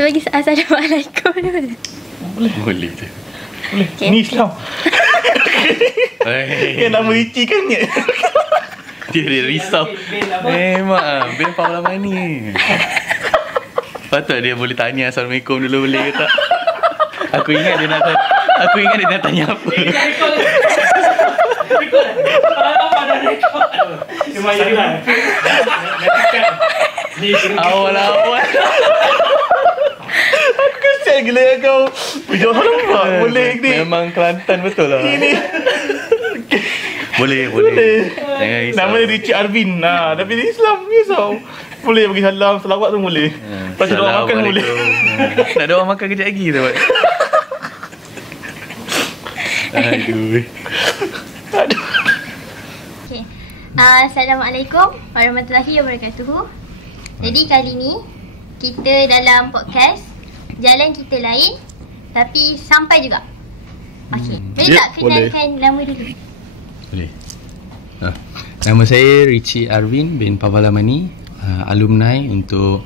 Saya bagi Assalamualaikum dulu. Boleh je. Boleh. Okay. Ni Islam. Yang nama Richie kan ni. Dia risau. Memang Ben Paula Mani. Patut dia boleh tanya Assalamualaikum dulu, boleh ke tak? Aku ingat dia nak tanya apa. Awal-awal Aku kesian gila kau. Jauh nampak. Boleh ni. memang Kelantan betul lah. Ini. Boleh. Jangan risau. Nama dia Richie Arvin. Nah, tapi dia Islam. Risau. Boleh bagi salam, selawat tu boleh. Baca doa makan boleh. Nak doa makan kejap lagi tu. Aduh. Okay. Assalamualaikum warahmatullahi wabarakatuh. Jadi kali ni kita dalam podcast Jalan Kita Lain tapi sampai juga. Okay. Boleh Yep, tak kenalkan nama dulu? Boleh. Nama saya Richie Arvin bin Pavalamani, alumni untuk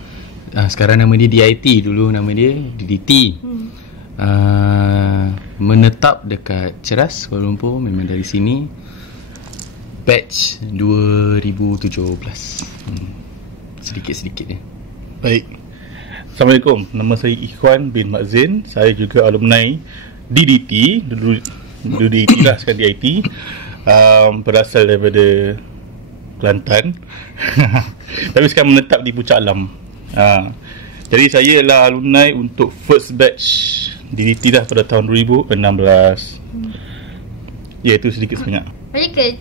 sekarang nama dia DIT, dulu nama dia DDT. Menetap dekat Ceras, Kuala Lumpur, memang dari sini. Batch 2017. Sedikit-sedikit je. Baik. Assalamualaikum. Nama saya Ikhwan bin Mak Zain. Saya juga alumni DDT. Dulu DDT lah, sekarang DIT. Berasal daripada Kelantan. Tapi sekarang menetap di Puncak Alam. Jadi saya adalah alumni untuk first batch DDT dah pada tahun 2016. Ya, itu sedikit sebanyak. Boleh ke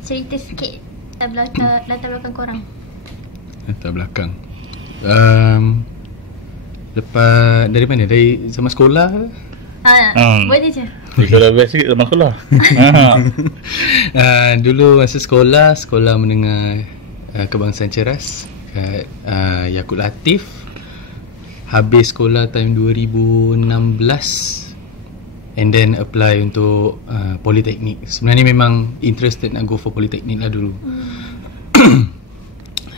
cerita sikit latar belakang korang? Latar belakang. Lepas dari mana? Dari zaman sekolah ke? Boleh je. Sekolah best sikit zaman sekolah. Dulu masa sekolah menengah kebangsaan Ceras kat Yakut Latif. Habis sekolah tahun 2016 and then apply untuk Politeknik. Sebenarnya memang interested nak go for Politeknik lah dulu.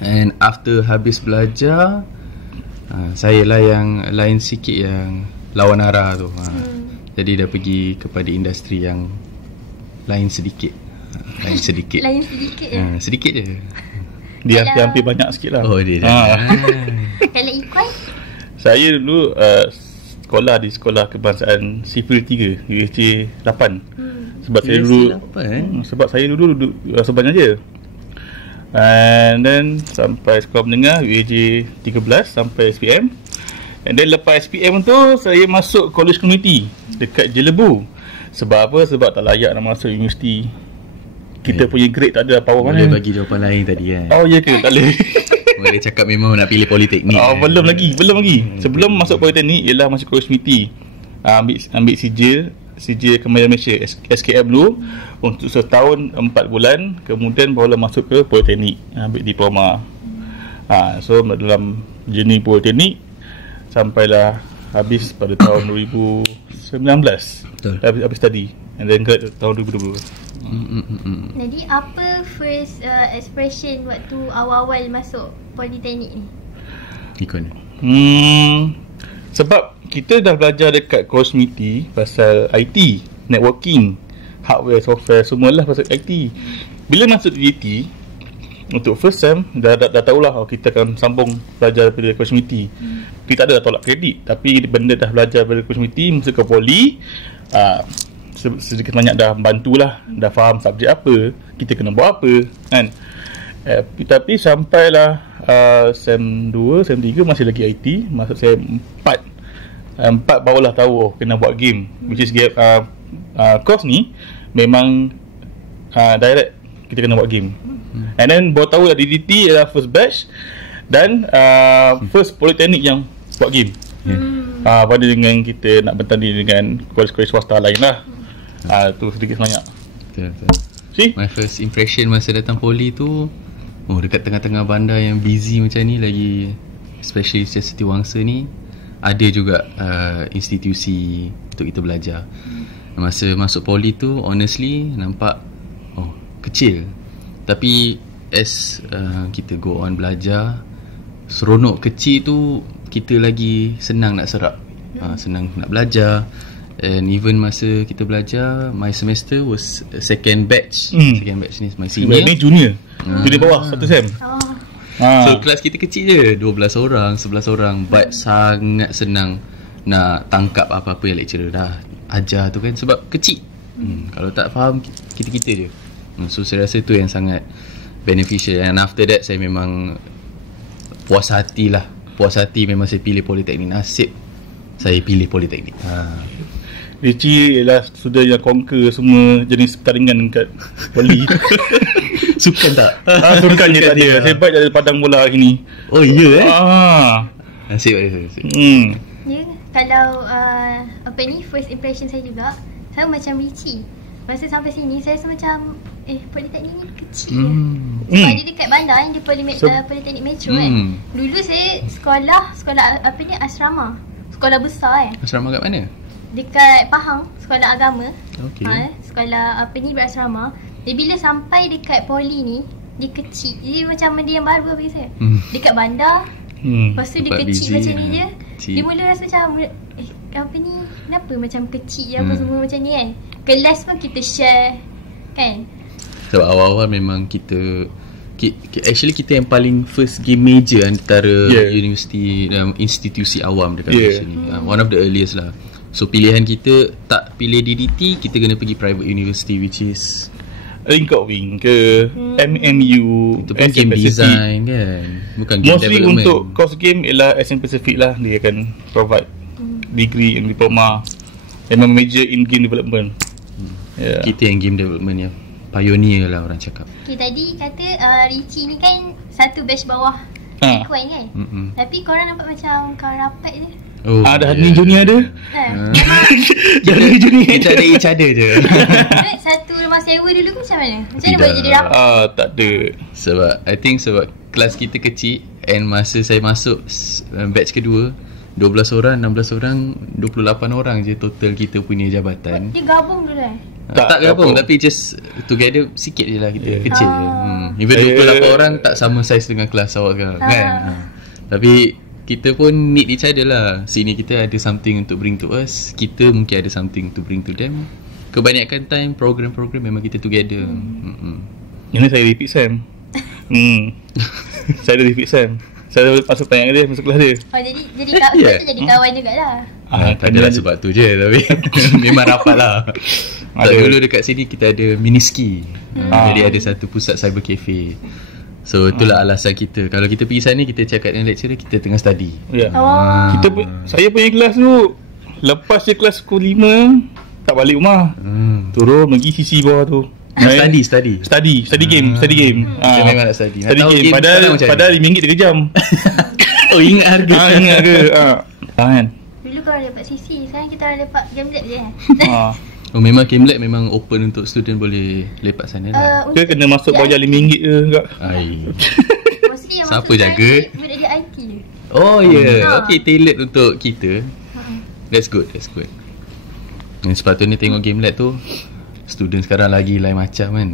And after habis belajar, saya lah yang lain sikit, yang lawan arah tu. Jadi dah pergi kepada industri yang lain sedikit. Lain sedikit je. Sedikit je. Dia hampir banyak sikit lah. Oh, dia dah. Kalau Ikhwan? Saya dulu sekolah di Sekolah Kebangsaan Sipil 3, USJ 8. Sebab saya dulu sebab saya dulu duduk Sebanyak je. And then sampai sekolah menengah USJ 13 sampai SPM. And then lepas SPM tu saya masuk College Community dekat Jelebu. Sebab apa? Sebab tak layak nak masuk universiti. Kita punya grade tak ada power mana. Boleh bagi jawapan lain tadi kan? Oh ya ke? Tak boleh. Boleh cakap memang nak pilih Politeknik. Belum lagi. Sebelum masuk Politeknik ialah masuk College Community. Ambil CJ Kemahiran Malaysia SKM dulu untuk setahun 4 bulan. Kemudian barulah masuk ke Politeknik, ambil diploma. So dalam journey Politeknik sampailah habis pada tahun 2019. Betul. Habis study and then ke tahun 2020. Jadi apa first expression waktu awal-awal masuk Politeknik ni? Ikon. Sebab kita dah belajar dekat College Community pasal IT, networking, hardware, software, semualah pasal IT. Bila masuk DDT untuk first sem dah tahulah kita akan sambung belajar daripada College Community. Kita tak ada tolak kredit, tapi benda dah belajar daripada College Community, masuk ke Poly, sedikit banyak dah bantulah, dah faham subjek apa, kita kena buat apa kan. Tapi sampailah sem 2, sem 3 masih lagi IT. Masuk sem 4 barulah tahu kena buat game, which is course ni memang direct kita kena buat game. And then baru tahu lah DDT adalah first batch dan first Politeknik yang buat game. Pada dengan kita nak bertanding dengan kolej-kolej swasta lain lah. Tu sedikit sebanyak. Betul. See? My first impression masa datang Poli tu, dekat tengah-tengah bandar yang busy macam ni, lagi especially Siti Wangsa ni, ada juga institusi untuk kita belajar. Masa masuk Poli tu honestly nampak kecil, tapi as kita go on belajar, seronok kecil tu kita lagi senang nak serap, senang nak belajar. And even masa kita belajar, my semester was second batch. Second batch ni my senior. Ni junior. Junior bawah 1 sem. So kelas kita kecil je, 12 orang, 11 orang, but sangat senang nak tangkap apa-apa yang lecturer dah ajar tu kan, sebab kecil. Kalau tak faham, kita-kita je. So saya rasa tu yang sangat beneficial. And after that saya memang puas hati lah. Puas hati memang saya pilih Politeknik. Nasib saya pilih Politeknik. Richie ialah student yang conquer semua jenis pertandingan kat Poli. Sukan tak? Sukan je tak ada. Hebat je ada padang bola hari ni. Oh iya Nasib ada. Ya, kalau apa ni, first impression saya juga, saya macam Richie. Masa sampai sini saya rasa macam Politeknik ni kecil sebab dia dekat bandar dia Politeknik Metro kan. Dulu saya sekolah apa ni, asrama. Sekolah besar kan. Asrama kat mana? Dekat Pahang, sekolah agama. Sekolah apa ni, berasrama. Dia bila sampai dekat poli ni, dia kecil. Dia macam benda yang baru bagi saya. Dekat bandar, lepas tu dia kecil macam ni je. Dia mula rasa macam apa ni, kenapa macam kecil apa semua macam ni kan. Kelas pun kita share kan. Sebab awal-awal memang kita actually kita yang paling first game major antara universiti dan institusi awam dekat Malaysia ni. One of the earliest lah. So pilihan kita tak pilih DDT, kita kena pergi private university which is Wing ke MMU. Itu pun game design kan, bukan game mostly development. untuk course game ialah SM Pacific lah. Dia akan provide degree and diploma. Memang major in game development. Kita yang game development yang pioneer lah orang cakap. Okay, tadi kata Richie ni kan satu batch bawah Ikuan kan. Tapi korang nampak macam kawan rapat je. Dah ni junior ada. Jadi junior kita ada each other je. Satu rumah sewa dulu macam mana? Macam mana boleh jadi rapat? Tak ada. Sebab kelas kita kecil. And masa saya masuk batch kedua, 12 orang, 16 orang, 28 orang je total kita punya jabatan. Dia gabung dulu Tak gabung, tapi just together sikit je lah kita. Kecil je. Even 28 orang tak sama size dengan kelas awak sekarang kan. Tapi kita pun need each other lah. Sini kita ada something untuk bring to us, kita mungkin ada something to bring to them. Kebanyakan time program-program memang kita together. Ini saya repeat Sam. Saya ada repeat Sam. Saya masuk tanya dia, masuk kelas dia. Jadi kawan jugalah. Tak adalah sebab tu je. Tapi memang rapat lah. Dulu dekat sini kita ada Miniski. Jadi ada satu pusat cyber cafe. So itulah alasan kita. Kalau kita pergi sana, kita cakap dengan lecturer kita tengah study. Saya punya kelas tu, lepas je kelas pukul 5 tak balik rumah. Turun pergi sisi bawah tu. Study game. Kita memang nak study. Study game. Padahal RM5 3 jam. Ingat harga. Ingat harga. Kan. Dulu korang dapat sisi, sekarang kita orang dapat game lab je. Memang game lab memang open untuk student boleh lepak sana lah. Ke kena masuk bayar RM5 je enggak? Siapa jaga? Budak dia IT. Oh ya. Okay, tailored untuk kita. That's good. Dan sepatutnya tengok game lab tu, student sekarang lagi lain macam kan.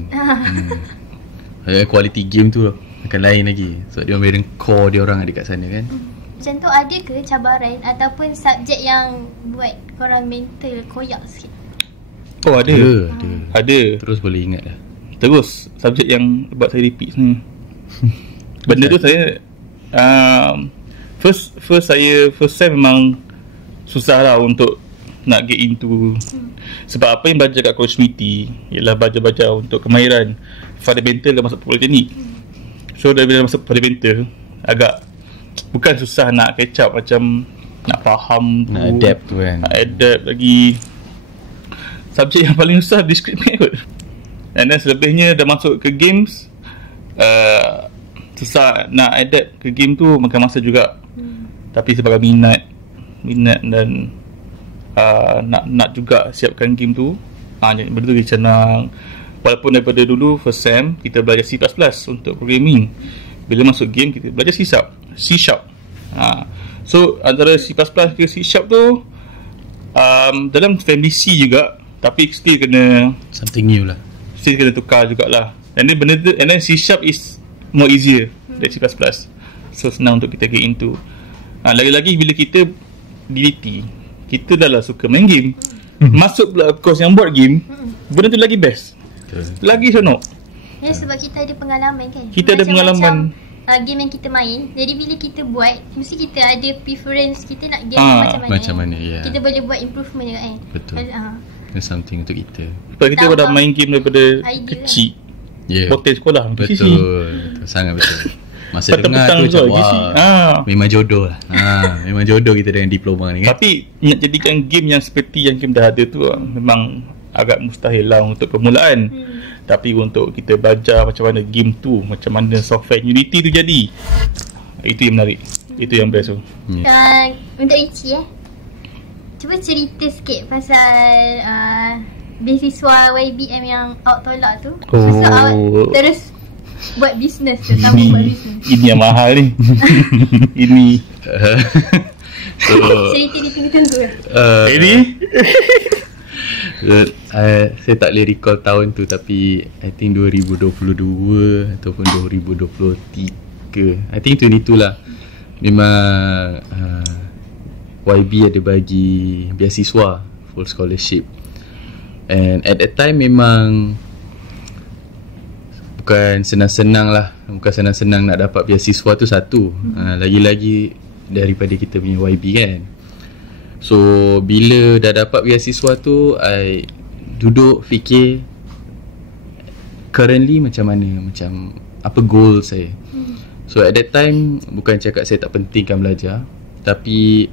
Quality game tu akan lain lagi. So dia orang core dia orang ada kat sana kan. Macam tu, ada ke cabaran ataupun subjek yang buat korang mental koyak sikit? Ada. Terus boleh ingat dah. Terus subjek yang buat saya repeat ni. Benda tu saya first sem memang susah lah untuk nak get into. Sebab apa yang belajar kat college committee ialah belajar untuk kemahiran fundamental dah masuk politeknik. So dah bila masuk fundamental, agak bukan susah nak catch up, macam nak faham tu, nak adapt tu kan. Nak adapt lagi. Subjek yang paling susah discrete math kot. And then selebihnya dah masuk ke games, susah nak adapt ke game tu, makan masa juga. Tapi sebagai minat dan nak juga siapkan game tu, jadi benda tu dia senang. Walaupun daripada dulu first sem kita belajar C++ untuk programming, bila masuk game kita belajar C#. So antara C++ ke C# tu dalam family C juga, tapi still kena something new lah, still kena tukar jugalah. And then benda tu, and then C# is more easier than C++, so senang untuk kita get into. Lagi-lagi bila kita DDT, kita dah lah suka main game. Masuk pula course yang board game, benda tu lagi best. Lagi seronok. Ya, sebab kita ada pengalaman kan. Kita ada pengalaman. Game yang kita main. Jadi bila kita buat, mesti kita ada preference kita nak game macam mana. Yeah. Kita boleh buat improvement juga kan. Betul. There's something untuk kita. Sebab kita dah main game daripada kecil. Hotel sekolah. Betul. Sangat betul. Masa dengar tu macam memang jodoh lah. Memang jodoh kita dengan diploma ni kan. Tapi nak jadikan game yang seperti yang game dah ada tu memang agak mustahil lah untuk permulaan. Tapi untuk kita belajar macam mana game tu, macam mana software Unity tu jadi, itu yang menarik. Itu yang best tu. Untuk Richie cuba cerita sikit pasal beasiswa YBM yang awak tolak tu. Susah awak terus buat bisnes tu, sambung buat bisnes. Ini yang mahal ni. Ini cerita di tunggu-tunggu. Ini saya tak boleh recall tahun tu, tapi I think 2022 ataupun 2023, I think 22 lah. Memang YB ada bagi beasiswa full scholarship, and at that time memang bukan senang-senang lah. Bukan senang-senang nak dapat beasiswa tu satu. Lagi-lagi daripada kita punya YB kan. So bila dah dapat beasiswa tu, I duduk fikir currently macam mana, macam apa goal saya. So at that time bukan cakap saya tak pentingkan belajar, tapi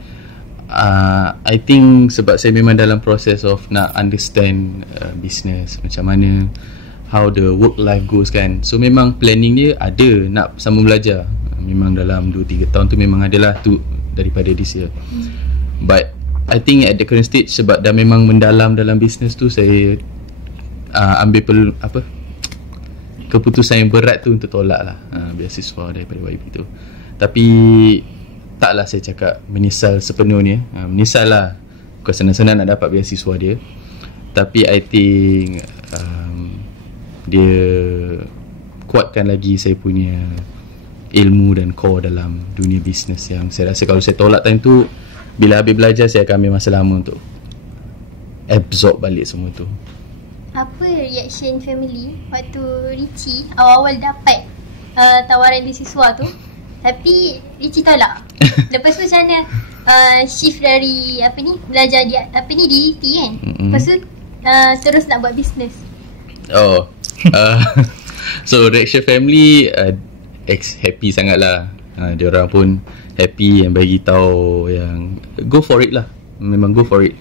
I think sebab saya memang dalam proses of nak understand business, macam mana, how the work life goes kan. So memang planning dia ada nak sambung belajar. Memang dalam 2-3 tahun tu memang adalah tu daripada this year. But I think at the current stage, sebab dah memang mendalam dalam bisnes tu, saya ambil keputusan yang berat tu untuk tolak lah beasiswa daripada YB tu. Tapi taklah saya cakap menyesal sepenuhnya. Menyesal lah, bukan senang-senang nak dapat beasiswa dia. Tapi I think dia kuatkan lagi saya punya ilmu dan core dalam dunia bisnes, yang saya rasa kalau saya tolak time tu, bila habis belajar saya akan ambil masa lama untuk absorb balik semua tu. Apa reaction family waktu Richie awal-awal dapat tawaran beasiswa tu, tapi Richie tolak? Lepas tu macam mana shift dari belajar DDT kan, lepas tu terus nak buat bisnes? So reaction family happy sangat lah. Diorang pun happy yang bagi tahu yang go for it lah. Memang go for it.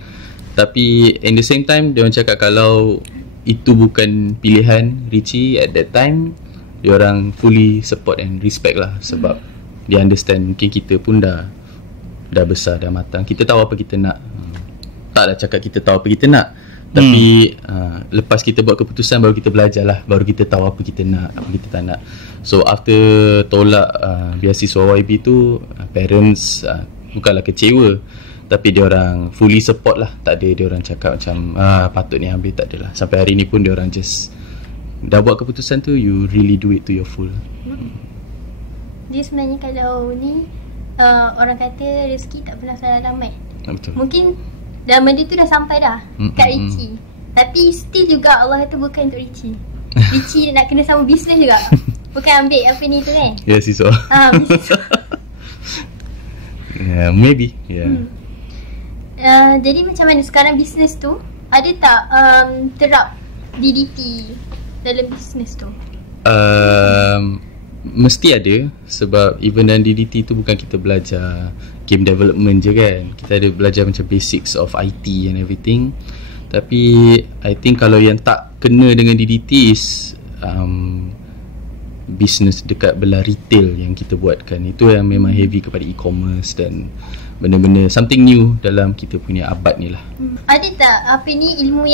Tapi in the same time diorang cakap kalau itu bukan pilihan Richie at that time, diorang fully support and respect lah. Sebab dia understand mungkin kita pun dah besar, dah matang. Kita tahu apa kita nak. Taklah cakap kita tahu apa kita nak, tapi lepas kita buat keputusan baru kita belajar lah, baru kita tahu apa kita nak, apa kita tak nak. So after tolak beasiswa YB tu, parents bukanlah kecewa, tapi diorang fully support lah. Tak ada diorang cakap macam patut ni ambil, tak adalah. Sampai hari ni pun diorang just dah buat keputusan tu, you really do it to your full. Dia sebenarnya kalau ni orang kata rezeki tak pernah salah alamat. Betul. Mungkin dah benda tu dah sampai dah kat Richie, tapi still juga Allah kata bukan untuk Richie. Richie nak kena sama bisnes juga. Bukan ambil apa ni tu kan. Yes, it's all. Beasiswa. Maybe. Jadi macam mana sekarang bisnes tu, ada tak terap DDT dalam bisnes tu? Mesti ada. Sebab even dalam DDT tu bukan kita belajar game development je kan. Kita ada belajar macam basics of IT and everything. Tapi I think kalau yang tak kena dengan DDT is business dekat belah retail yang kita buatkan. Itu yang memang heavy kepada e-commerce dan benda-benda something new dalam kita punya abad ni lah. Ada tak ilmu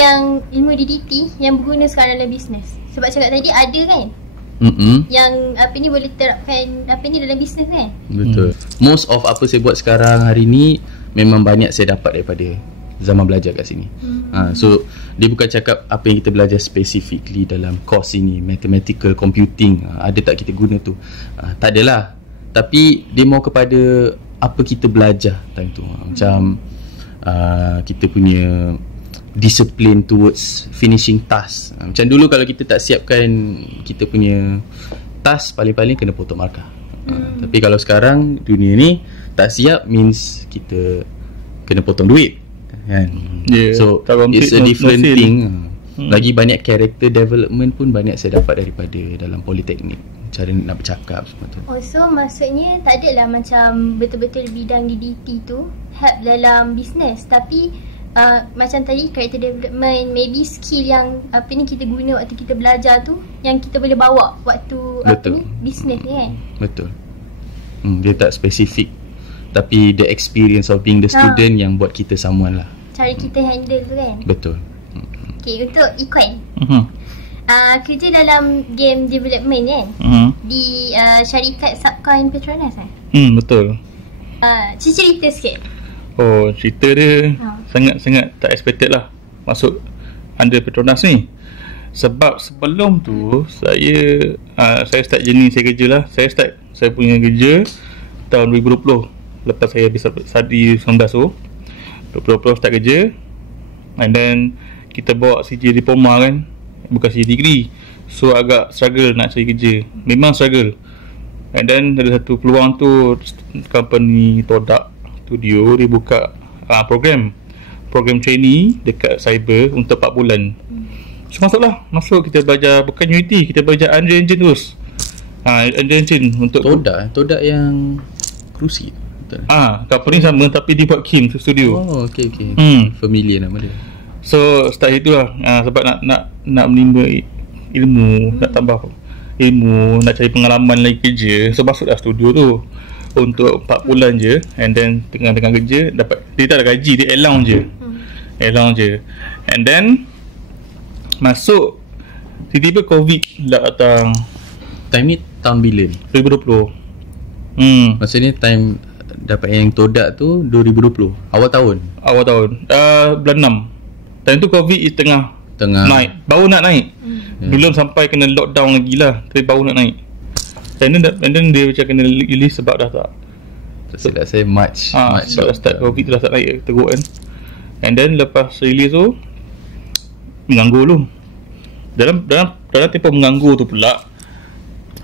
DDT yang berguna sekarang dalam bisnes? Sebab cakap tadi ada kan, yang boleh terapkan dalam bisnes kan. Betul. Most of apa saya buat sekarang hari ni memang banyak saya dapat daripada zaman belajar kat sini. So dia bukan cakap apa yang kita belajar specifically dalam course ini, mathematical computing, ada tak kita guna tu? Tak adalah. Tapi dia mau kepada apa kita belajar time tu. Macam kita punya discipline towards finishing task. Macam dulu kalau kita tak siapkan kita punya task, paling-paling kena potong markah. Tapi kalau sekarang dunia ni tak siap means kita kena potong duit kan. So it's a different thing. Lagi banyak character development pun banyak saya dapat daripada dalam politeknik, cara nak bercakap semua tu. So maksudnya tak adalah macam betul-betul bidang DDT tu help dalam business, tapi macam tadi character development, maybe skill yang kita guna waktu kita belajar tu yang kita boleh bawa waktu business ni kan. Betul. Dia tak spesifik, tapi the experience of being the student yang buat kita someone lah. Cara kita handle tu kan. Betul. Okay, untuk Equine, kerja dalam game development kan, di syarikat Subcoin Petronas kan? Betul. Cerita sikit. Cerita dia sangat-sangat tak expected lah masuk under Petronas ni. Sebab sebelum tu saya start journey saya kerja lah. Saya punya kerja tahun 2020, lepas saya habis study 19 tu, 2020 start kerja. And then kita bawa CJ diploma kan, bukan CJ degree. So agak struggle nak cari kerja, memang struggle. And then ada satu peluang tu, company Todak Studio dia buka program trainee dekat cyber untuk 4 bulan. So masuk kita belajar, bukan Unity, kita belajar Unreal Engine terus. Unreal Engine untuk Todak yang Cruci. Company sama tapi dia buat game studio. Okay. Familiar nama dia. So start itu lah, sebab nak menimba ilmu, nak tambah ilmu, nak cari pengalaman lagi kerja. So masuklah studio tu untuk 4 bulan je. And then tengah-tengah kerja dapat, dia tak ada gaji, dia allowance je. And then masuk, tiba-tiba COVID datang. Time ni tahun bila ni? 2020. Maksudnya time dapat yang Todak tu 2020, awal tahun. Bulan 6. Time tu COVID tengah naik, baru nak naik. Belum sampai kena lockdown lagi lah, tapi baru nak naik. And then dia macam kena release sebab dah tak, silap saya March sebab dah start COVID tu dah start naik teruk kan. And then lepas release tu mengganggu lu. Dalam tempoh mengganggu tu pula,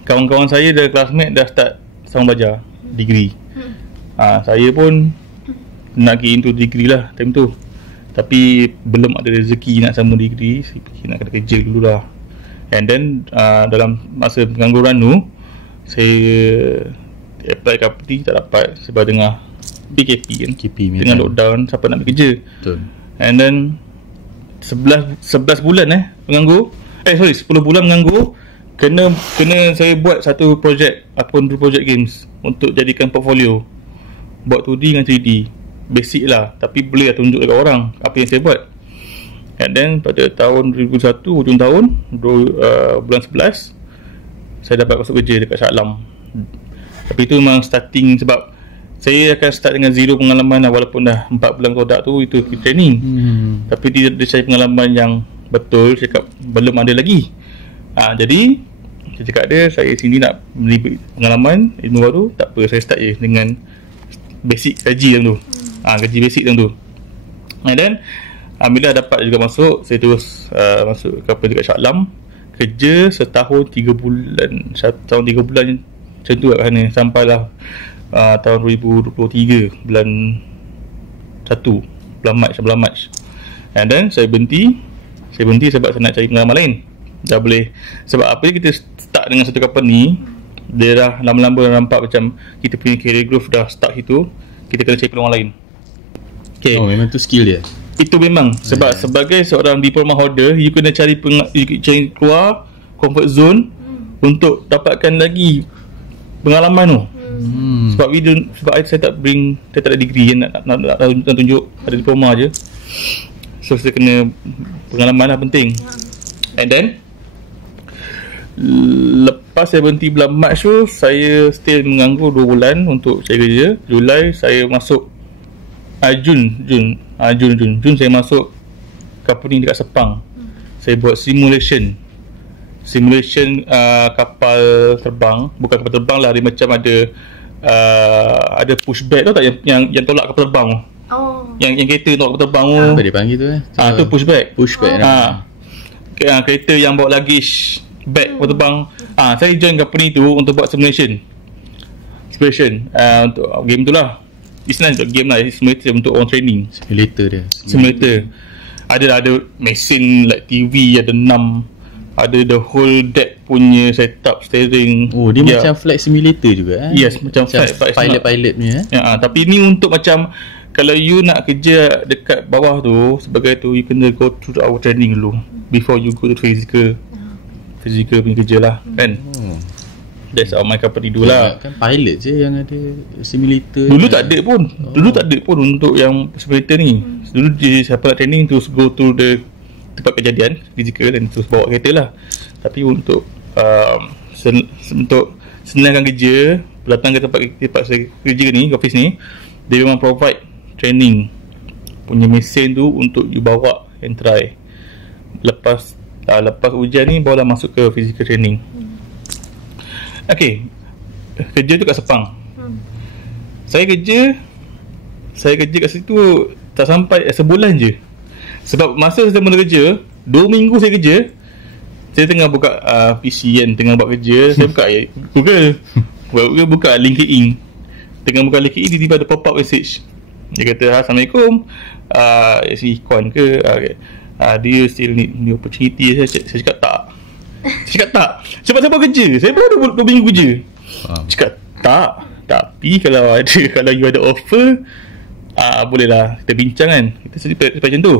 kawan-kawan saya dari classmate dah start sama belajar degree. Saya pun nak pergi into degree lah time tu, tapi belum ada rezeki nak sama degree, nak kena kerja dulu lah. And then dalam masa pengangguran tu, saya apply company tak dapat sebab dengar PKP kan, dengan lockdown, siapa nak bekerja. Betul. And then 11 bulan menganggur, 10 bulan menganggur, kena saya buat satu projek, project games untuk jadikan portfolio. Buat 2D dengan 3D, basic lah, tapi boleh lah tunjuk dekat orang apa yang saya buat. And then pada tahun 2001, hujung tahun bulan 11, saya dapat masuk kerja dekat Shah Alam. Tapi itu memang starting, sebab saya akan start dengan zero pengalaman lah, walaupun dah 4 bulan Kodak tu itu training. Tapi dia cari pengalaman yang betul, cakap belum ada lagi. Jadi saya cakap dia, saya sini nak beli pengalaman, ilmu baru. Tak apa, saya start je dengan basic gaji yang tu. Gaji basic yang tu. And then bila dapat juga masuk, saya terus masuk company dekat Shah Alam. Kerja setahun 3 bulan, 1 tahun 3 bulan macam tu kat sana. Sampailah tahun 2023 bulan 1, bulan Mac. And then saya berhenti sebab saya nak cari pengalaman lain. Dah boleh, sebab apa kita start dengan satu company, dia dah lama-lama nampak macam kita punya career growth dah start situ, kita kena cari peluang lain. Memang tu skill dia. Itu memang sebab sebagai seorang diploma holder, you kena cari keluar comfort zone untuk dapatkan lagi pengalaman tu. Sebab saya tak ada degree, nak tunjuk ada diploma je. So saya kena pengalaman lah, penting. And then lepas saya berhenti bulan Mac tu, saya still menganggur 2 bulan untuk cari kerja. Julai saya masuk, Jun saya masuk company dekat Sepang. Saya buat simulation kapal terbang. Bukan kapal terbang lah, dia macam ada ada pushback tu tak, yang tolak kapal terbang. Yang kereta tolak kapal terbang tu. Apa dia panggil tu tu pushback. Kereta yang bawa luggage bag kapal terbang. Saya join company tu untuk buat simulation untuk game tu lah. It's not untuk game lah, simulator untuk orang training. Simulator. Ada mesin like TV, ada 6, ada the whole deck punya setup, steering. Dia macam flight simulator juga. Yes, macam pilot punya. Tapi ni untuk macam kalau you nak kerja dekat bawah tu, sebagai tu you kena go through our training dulu before you go to physical punya kerja lah, kan. That's how my company do lah. Kan pilot je yang ada simulator. Dulu tak ada pun untuk yang simulator ni. Dulu dia siapa nak training terus go to the tempat kejadian fizikal dan terus bawa kereta lah. Tapi untuk untuk senangkan kerja, datang ke tempat saya kerja ni, office ni, dia memang provide training punya mesin tu untuk you bawa and try. Lepas ujian ni barulah masuk ke physical training. Okay, kerja tu kat Sepang. Saya kerja kat situ tak sampai sebulan je. Sebab masa saya mula kerja 2 minggu saya kerja, saya tengah buka PC kan, tengah buat kerja. Saya buka Google, buka LinkedIn. Tengah buka LinkedIn, tiba-tiba ada pop up message. Dia kata, Assalamualaikum, si Kwan ke, do you still need new opportunity? Saya cakap tak. Sebab saya baru kerja, saya baru 2 minggu kerja. Cakap tak. Tapi kalau you ada offer, bolehlah kita bincang kan. Kita seperti macam tu.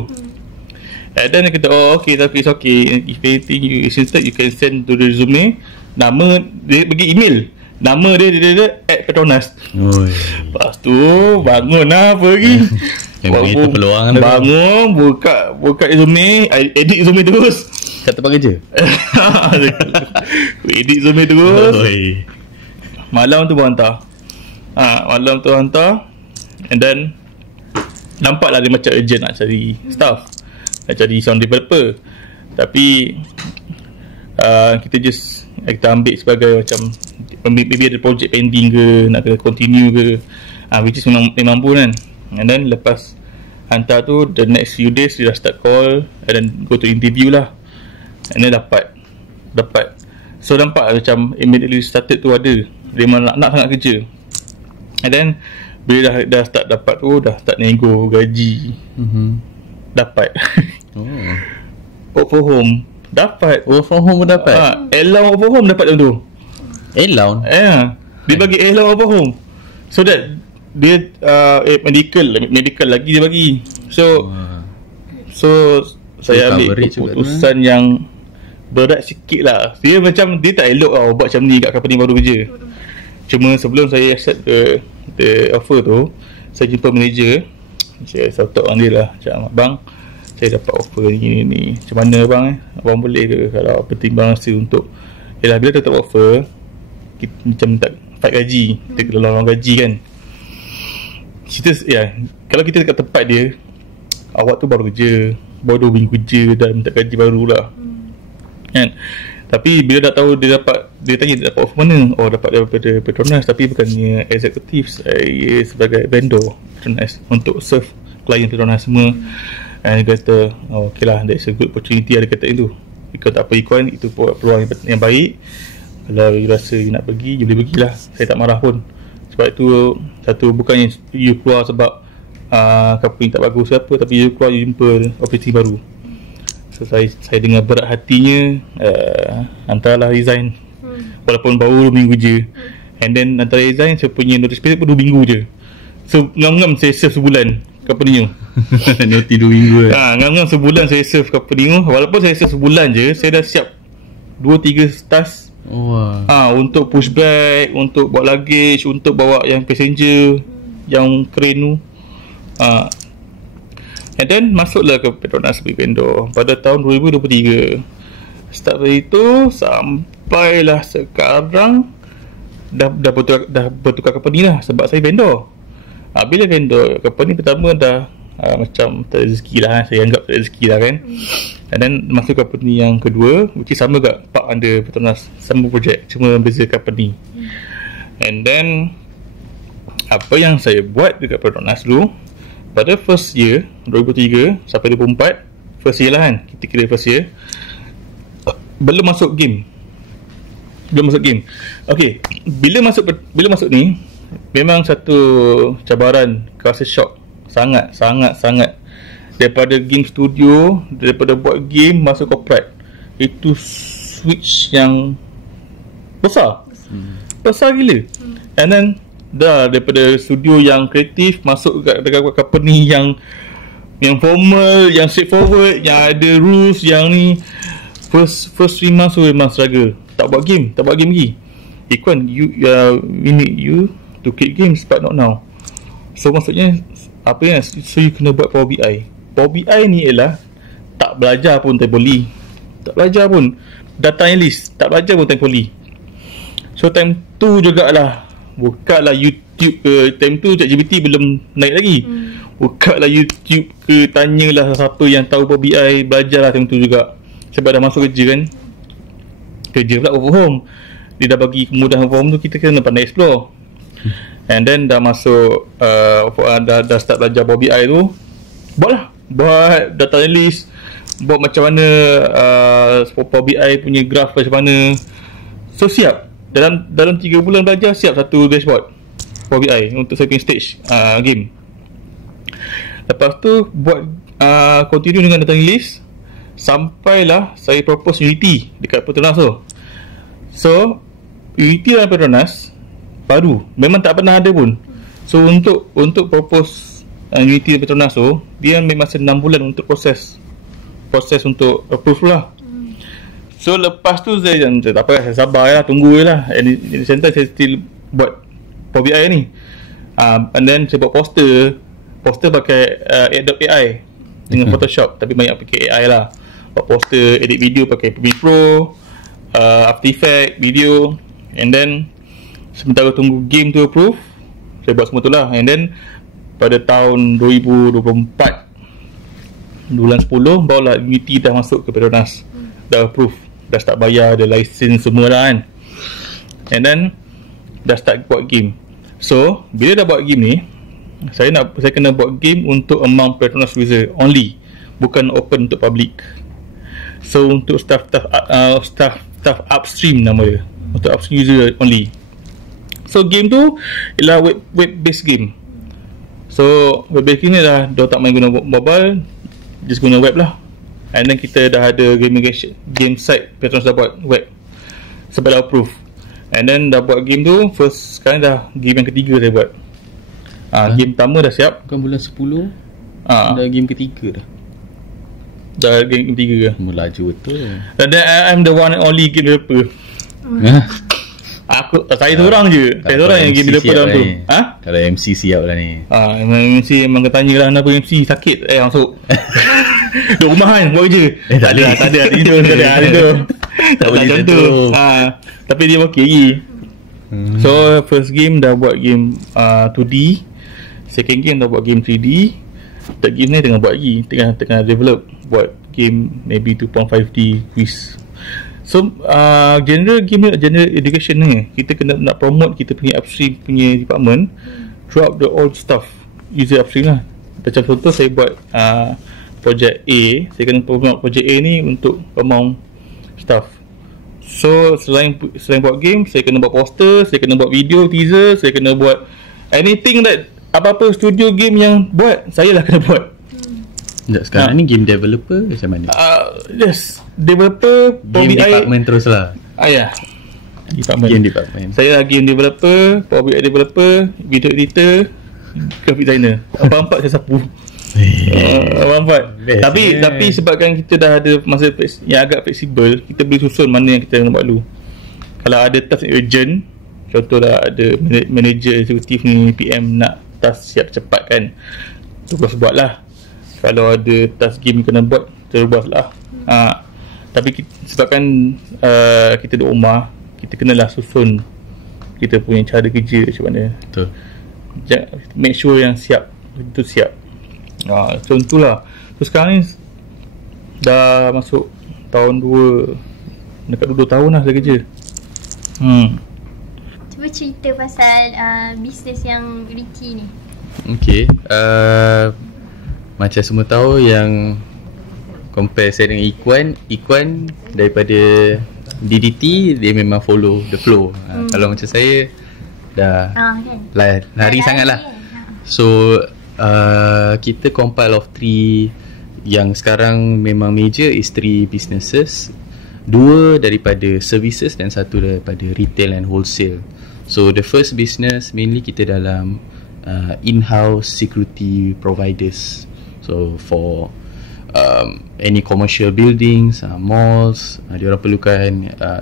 And then dia kata, okay, tapi it's okay. If anything you interested, you can send to the resume. Nama dia bagi email. Nama dia @Petronas. Lepas tu bangun lah pergi. Itu peluang dah. Bangun, buka resume, edit resume terus. Kat tempat kerja. Edit resume terus. Malam tu baru hantar. And then nampaklah dia macam urgent nak cari staff, nak cari sound developer. Tapi kita ambil sebagai macam maybe ada project pending ke, nak kena continue ke, which is memang pun kan. And then lepas hantar tu, the next few days dia dah start call and then go to interview lah. And then dapat. So nampak macam immediately started tu ada dia memang nak sangat kerja. And then bila dah start dapat tu, dah start nego gaji. Dapat. Work from home dapat. Work from home pun dapat. Allowance work from home dapat tu. Allowance? Dia bagi allowance work from home. So that dia medical lagi dia bagi. So saya ambil keputusan yang berat sikit lah. Dia macam, dia tak elok tau buat macam ni kat company baru kerja. Cuma sebelum saya accept the offer tu, saya jumpa manager. Saya talk dengan dia lah, macam, abang, saya dapat offer ni. Macam mana abang abang boleh ke kalau pertimbang rasa untuk, yelah, bila kita dapat offer, kita macam tak fight gaji, kita kena lawan gaji kan. Kalau kita dekat tempat dia, awak tu baru 2 minggu kerja dan minta gaji baru lah kan. Tapi bila dah tahu dia tanya dia dapat offer mana. Dapat daripada Petronas, tapi bukannya executive, saya sebagai vendor Petronas untuk serve klien Petronas semua. Dan dia kata, okay lah, that's a good opportunity. Dia kata itu, ikut tak apa ikut, itu peluang yang baik. Kalau you rasa you nak pergi, you boleh pergilah. Saya tak marah pun. Sebab itu, satu, bukannya you keluar sebab company tak bagus apa, tapi you keluar, you jumpa opportunity baru. So saya dengar berat hatinya, antaralah resign. Walaupun baru 2 minggu je. And then antara resign, saya punya notice period pun 2 minggu je. So ngam-ngam saya serve sebulan company tu. Notice 2 minggu ngam-ngam sebulan saya serve company tu. Walaupun saya serve sebulan je, saya dah siap 2-3 task. Untuk pushback, untuk bawa luggage, untuk bawa yang passenger, yang crane tu. And then masuklah ke Petronas sebagai vendor pada tahun 2023. Start dari itu sampailah sekarang dah bertukar company lah, sebab saya vendor. Bila vendor, company pertama dah macam tak rezeki lah, saya anggap tak rezeki lah kan. And then masuk company yang kedua, which is sama kat part under Petronas, sama project, cuma beza company. And then apa yang saya buat dekat Petronas dulu, pada first year 2003 sampai 2004, first year lah kan, kita kira first year, belum masuk game. Okay, bila masuk ni memang satu cabaran, rasa shock sangat. Daripada game studio, daripada buat game masuk corporate, itu switch yang besar gila. And then dah daripada studio yang kreatif masuk dekat company yang formal, yang straightforward, yang ada rules, yang ni first 3 months tu memang struggle. Tak buat game lagi. Ikwan, we need you to create games but not now. So maksudnya apa ya? So you kena buat Power BI. Power BI ni ialah tak belajar pun Tempoly, tak belajar pun data analyst, tak belajar pun Tempoly. So time tu jugalah buka lah YouTube ke. Time tu ChatGPT belum naik lagi. Buka lah YouTube ke, tanyalah siapa yang tahu Power BI, belajarlah time tu juga. Sebab dah masuk kerja kan, kerja pula work from home, dia dah bagi kemudahan work from home tu, kita kena pandai explore. And then dah masuk dah start belajar Power BI tu, buat data analyst, buat macam mana Power BI punya graph macam mana. So siap dalam 3 bulan belajar, siap satu dashboard Power BI untuk saya punya stage game. Lepas tu buat continue dengan data analyst, sampailah saya propose Unity dekat Petronas tu. So Unity dalam Petronas baru, memang tak pernah ada pun. So untuk propose Unity dalam Petronas tu, dia ambil masa 6 bulan untuk proses untuk approve lah. So lepas tu saya tak apa, saya sabar lah, tunggu je lah. Di center saya still buat Power BI ni. And then saya buat poster pakai Adobe AI dengan Photoshop, tapi banyak pakai AI lah. Buat poster, edit video pakai Premiere Pro, After Effects, video. And then sementara tunggu game tu approve, saya buat semua tu lah. And then pada tahun 2024 bulan 10 barulah Unity dah masuk ke Petronas, dah approve, dah start bayar, ada license semua lah kan. And then dah start buat game. So bila dah buat game ni, saya kena buat game untuk among Petronas user only, bukan open untuk public. So untuk staff upstream nama dia, untuk upstream user only. So game tu ialah web based game. So web based game ni dah tak main guna mobile, just guna web lah. And then kita dah ada game site, Petronas dah buat web sampai dah approve. And then dah buat game tu, sekarang dah game yang ketiga saya buat. Game pertama dah siap, bukan bulan 10 dah game ketiga dah game ketiga. Melaju betul. And then I'm the one and only game developer. Saya seorang je. Saya seorang yang game developer dalam tu. Kalau MC siap lah ni. MC memang katanya lah, kenapa MC sakit masuk. Duduk rumah kan, buat kerja. Tak ada tidur. Tak boleh macam tu. Tapi dia okey lagi. So first game dah buat game 2D, second game dah buat game 3D, third game ni tengah buat lagi, tengah develop, buat game maybe 2.5D quiz. So genre game ni, genre education ni, kita kena nak promote kita punya upstream punya department throughout the all stuff, user upstream lah. Macam contoh saya buat project A, saya kena promote project A ni untuk among staff. So selain buat game, saya kena buat poster, saya kena buat video teaser, saya kena buat anything that apa-apa studio game yang buat, saya lah kena buat. Sekarang ni game developer macam mana? Yes, developer, game BI, department terus lah. Ya, department. Game department. Saya lah game developer, Power BI developer, video editor, graphic designer. Apa-apa saya sapu. Tapi sebabkan kita dah ada masa yang agak fleksibel, kita boleh susun mana yang kita nak buat dulu. Kalau ada task urgent, contohlah ada manager eksekutif ni, PM nak task siap cepat kan, terus buat lah. Kalau ada task game kena buat, terus buat lah. Tapi sebabkan kita duduk rumah, kita kenalah susun kita punya cara kerja macam mana. Betul. Make sure yang siap, itu siap. Contohlah. So sekarang ni dah masuk tahun 2, dekat 2 tahun lah saya kerja. Cuba cerita pasal bisnes yang Richie ni. Okay, macam semua tahu yang compare saya dengan Ikhwan daripada DDT, dia memang follow the flow. Kalau macam saya dah kan? lari sangat lah. So kita compile of 3 yang sekarang memang major is 3 businesses. 2 daripada services dan 1 daripada retail and wholesale. So the first business mainly kita dalam in-house security providers. So for any commercial buildings, malls, diorang perlukan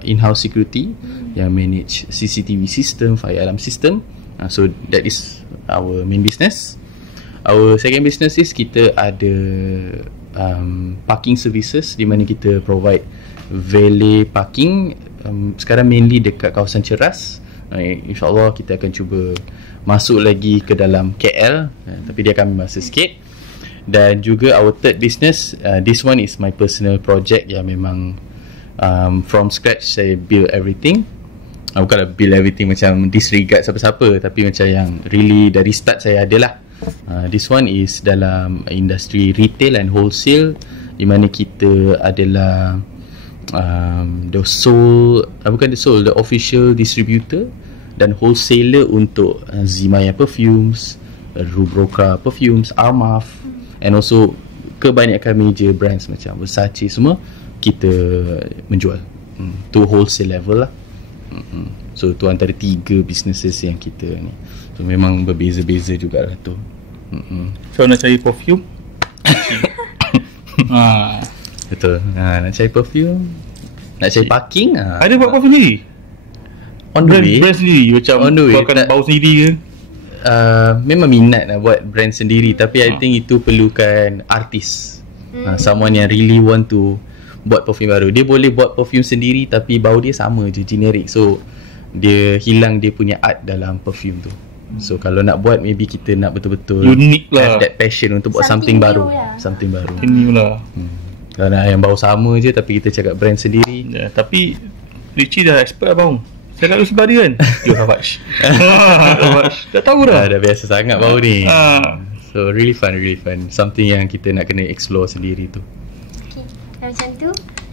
in-house security yang manage CCTV system, fire alarm system. So that is our main business. Our second business is kita ada parking services, di mana kita provide valet parking. Sekarang mainly dekat kawasan Ceras. InsyaAllah kita akan cuba masuk lagi ke dalam KL, tapi dia akan masa sikit. Dan juga our third business, this one is my personal project yang memang from scratch saya build everything. Bukanlah build everything macam disregard siapa-siapa, tapi macam yang really dari start saya adalah. This one is dalam industri retail and wholesale, di mana kita adalah the official distributor dan wholesaler untuk Zimaya Perfumes, Rubroka Perfumes, Armaf, and also kebanyakan major brands macam Versace semua kita menjual to wholesale level lah. So tu antara 3 businesses yang kita ni. So memang berbeza-beza jugalah tu. So nak cari perfume betul. Nak cari perfume, nak cari parking, ada buat perfume sendiri? On the way, brand sendiri macam on the way, buatkan bau sendiri ke? Memang minat nak buat brand sendiri, tapi I think itu perlukan artis, someone yang really want to buat perfume baru. Dia boleh buat perfume sendiri tapi bau dia sama je, generic. So dia hilang dia punya art dalam perfume tu. So kalau nak buat, maybe kita nak betul-betul unik lah, have that passion untuk buat something baru lah. Something baru new lah. Kalau nak yang bau sama je tapi kita cakap brand sendiri. Tapi Richie dah expert lah bau. Saya kat lu sebelah dia kan. Yo Havash. Dah tahu dah. Dah biasa sangat bau ni. So really fun. Something yang kita nak kena explore sendiri tu. Okay, macam tu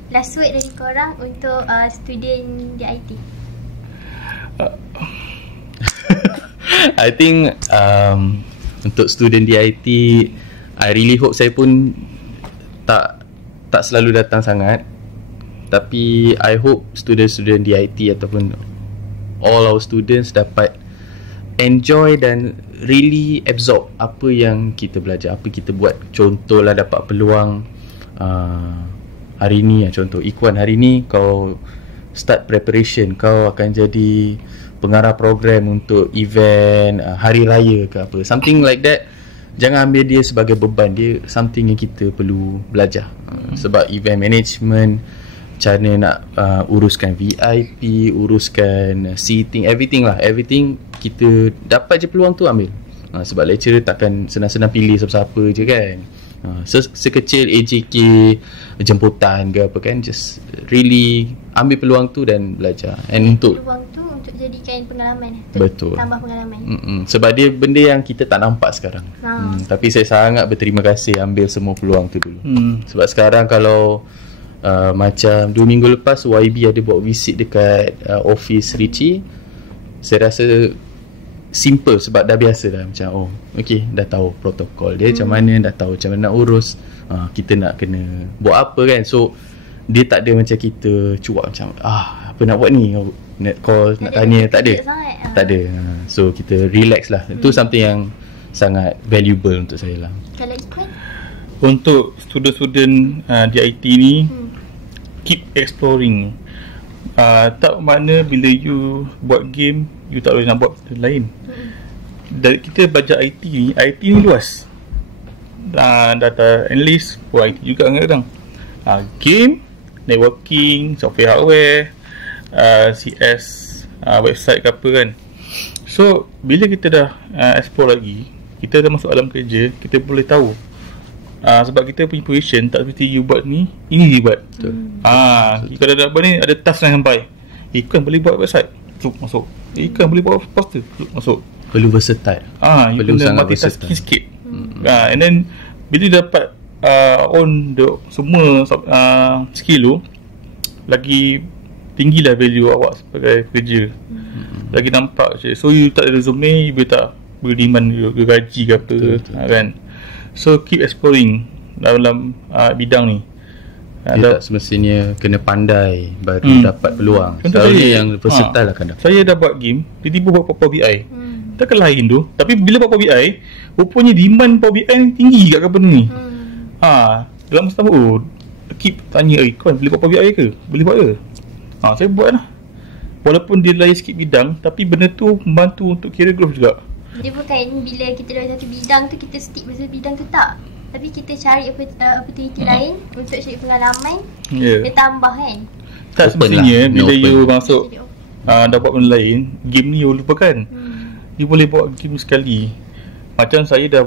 last word dari korang untuk student di IT. I think untuk student di IT, I really hope saya pun tak selalu datang sangat. Tapi I hope student-student di IT ataupun all our students dapat enjoy dan really absorb apa yang kita belajar, apa kita buat. Contohlah dapat peluang hari ni, contoh Ikhwan, hari ni kau start preparation, kau akan jadi pengarah program untuk event hari raya ke apa, something like that. Jangan ambil dia sebagai beban, dia something yang kita perlu belajar. Sebab event management, macam mana nak uruskan VIP, uruskan seating, everything lah, everything kita dapat je peluang tu ambil. Sebab lecturer takkan senang-senang pilih siapa-siapa je kan. Sekecil AJK jemputan ke apa kan, just really ambil peluang tu dan belajar. And untuk peluang tu untuk jadikan pengalaman, betul, tambah pengalaman. Sebab dia benda yang kita tak nampak sekarang. Tapi saya sangat berterima kasih ambil semua peluang tu dulu. Sebab sekarang kalau macam 2 minggu lepas YB ada buat visit dekat office Richie, saya rasa simple sebab dah biasa dah. Macam okay, dah tahu protokol dia macam mana, dah tahu macam mana nak urus, kita nak kena buat apa kan. So dia tak ada macam kita cuak macam apa nak buat ni, nak call, nak tanya, tak ada. So kita relax lah. Itu something yang sangat valuable untuk saya lah. Kalau Ikhwan, untuk student-student di IT ni, keep exploring. Tak makna bila you buat game, you tak boleh nak buat benda lain. Dari kita belajar IT ni luas. Data analyst buat IT juga kadang-kadang. Game, networking, software hardware, CS, website ke apa kan. So bila kita dah explore lagi, kita dah masuk alam kerja, kita boleh tahu. Sebab kita punya position tak seperti you buat ni, ini dia buat. Betul. Kalau dah buat ni, ada task yang sampai, Ikhwan boleh buat website, masuk. Ikan boleh buat poster, masuk. Perlu versatile. You kena multitasking sikit. And then bila dapat on semua skill tu, lagi tinggilah value awak sebagai pekerja. Lagi nampak je. So you tak ada resume, you boleh tak berdemand gaji ke apa, kan. So keep exploring dalam bidang ni. Dia tak semestinya kena pandai baru dapat peluang. Selalunya yang versatile akan dapat. Saya dah buat game, tiba-tiba buat Power BI. Takkan lain tu. Tapi bila buat Power BI, rupanya demand Power BI ni tinggi kat company ni. Dalam masa keep tanya, kau boleh buat Power BI ke? Boleh buat ke? Saya buat lah. Walaupun dia lain sikit bidang, tapi benda tu membantu untuk career growth juga. Dia bukan bila kita dalam satu bidang tu kita stick pada bidang tu, tak. Tapi kita cari opportunity lain untuk cari pengalaman. Dia tambah kan. Tak semestinya bila you masuk dah buat benda lain, game ni you lupakan. You boleh buat game sekali. Macam saya dah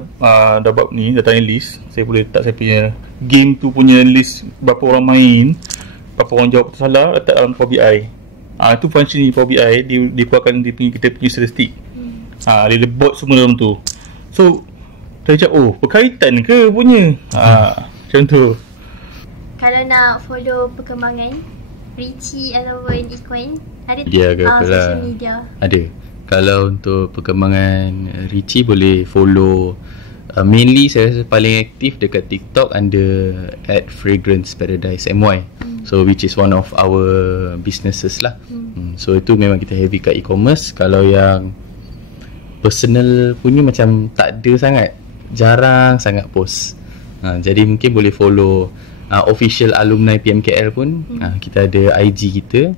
buat ni, dah tanya list. Saya boleh letak saya punya game tu punya list, berapa orang main, berapa orang jawab salah, letak dalam Power BI. Itu function ni Power BI. Dia keluarkan kita punya statistik. Dia ada bot semua dalam tu. So saya cakap, berkaitan ke punya? Macam tu. Kalau nak follow perkembangan Richie ataupun Equine, ada social media? Ada. Kalau untuk perkembangan Richie, boleh follow. Mainly saya rasa paling aktif dekat TikTok under @fragranceparadise_my. So which is one of our businesses lah. So itu memang kita heavy kat e-commerce. Kalau yang personal punya macam tak ada sangat, jarang sangat post. Jadi mungkin boleh follow official alumni PMKL pun. Kita ada IG kita.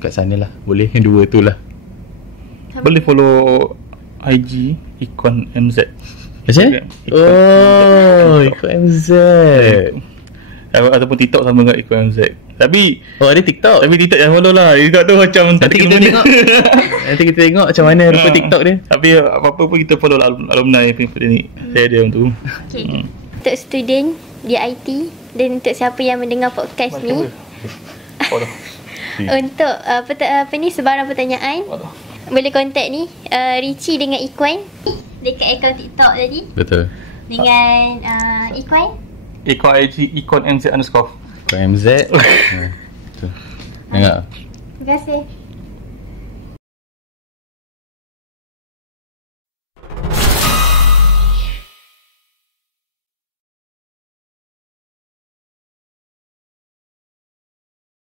Kat sana lah. Boleh dua tu lah. Boleh follow IG Ikon MZ. Macam mana? Ikon MZ. Ataupun TikTok sama dengan Ikon MZ. Tapi ada TikTok. Tapi TikTok yang follow lah. TikTok tu macam nanti kita tengok. Nanti kita tengok macam mana rupa TikTok dia. Tapi apa-apa pun kita follow alumni punya ni. Saya ada tu. Okay. Untuk student di IT dan untuk siapa yang mendengar podcast ni, untuk apa ni sebarang pertanyaan, boleh contact ni Richie dengan Equine dekat akaun TikTok tadi. Betul. Dengan Equine IG Ikon MZ_. Ikon MZ. Tengok. Terima kasih.